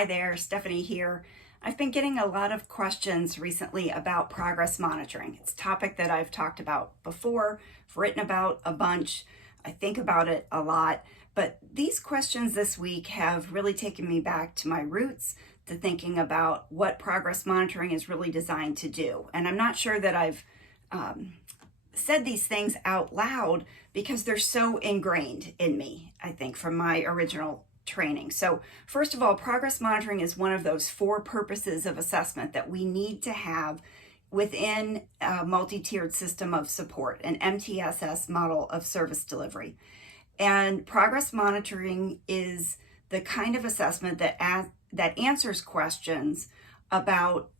Hi there, Stephanie here. I've been getting a lot of questions recently about progress monitoring. It's a topic that I've talked about before, I've written about a bunch, I think about it a lot, but these questions this week have really taken me back to my roots, to thinking about what progress monitoring is really designed to do. And I'm not sure that I've said these things out loud because they're so ingrained in me, I think, from my original training. So first of all, progress monitoring is one of those 4 purposes of assessment that we need to have within a multi-tiered system of support, an MTSS model of service delivery. And progress monitoring is the kind of assessment that answers questions about,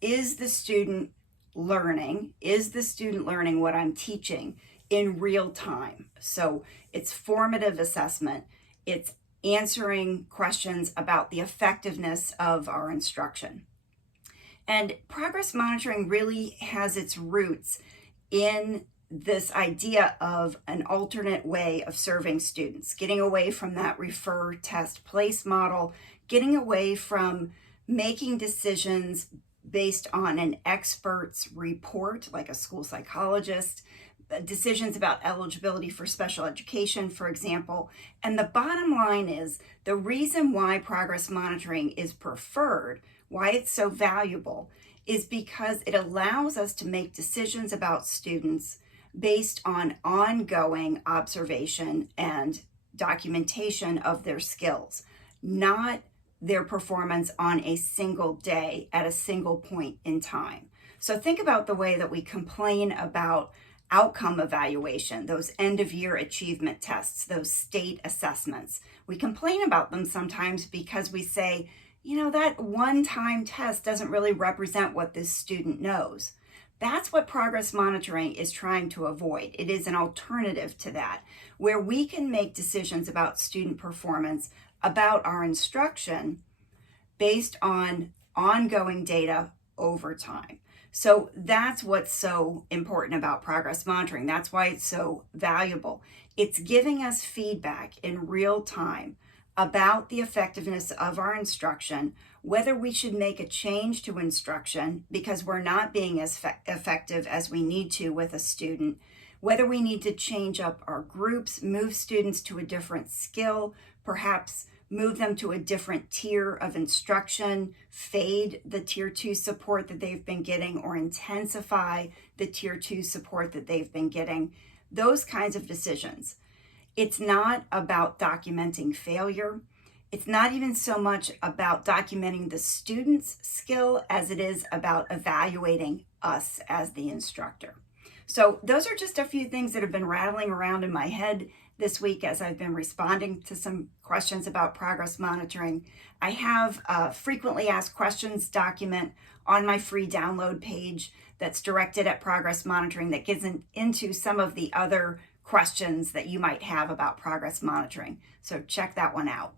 is the student learning? Is the student learning what I'm teaching in real time? So it's formative assessment. It's answering questions about the effectiveness of our instruction. And progress monitoring really has its roots in this idea of an alternate way of serving students, getting away from that refer, test, place model, getting away from making decisions based on an expert's report, like a school psychologist, decisions about eligibility for special education, for example. And the bottom line is, the reason why progress monitoring is preferred, why it's so valuable, is because it allows us to make decisions about students based on ongoing observation and documentation of their skills, not their performance on a single day at a single point in time. So think about the way that we complain about outcome evaluation, those end of year achievement tests, those state assessments. We complain about them sometimes because we say, that one-time test doesn't really represent what this student knows. That's what progress monitoring is trying to avoid. It is an alternative to that, where we can make decisions about student performance, about our instruction, based on ongoing data over time. So that's what's so important about progress monitoring. That's why it's so valuable. It's giving us feedback in real time about the effectiveness of our instruction, whether we should make a change to instruction because we're not being as effective as we need to with a student, whether we need to change up our groups, move students to a different skill, perhaps move them to a different tier of instruction, fade the tier 2 support that they've been getting, or intensify the tier 2 support that they've been getting, those kinds of decisions. It's not about documenting failure. It's not even so much about documenting the student's skill as it is about evaluating us as the instructor. So those are just a few things that have been rattling around in my head this week as I've been responding to some questions about progress monitoring. I have a frequently asked questions document on my free download page that's directed at progress monitoring that gets into some of the other questions that you might have about progress monitoring. So check that one out.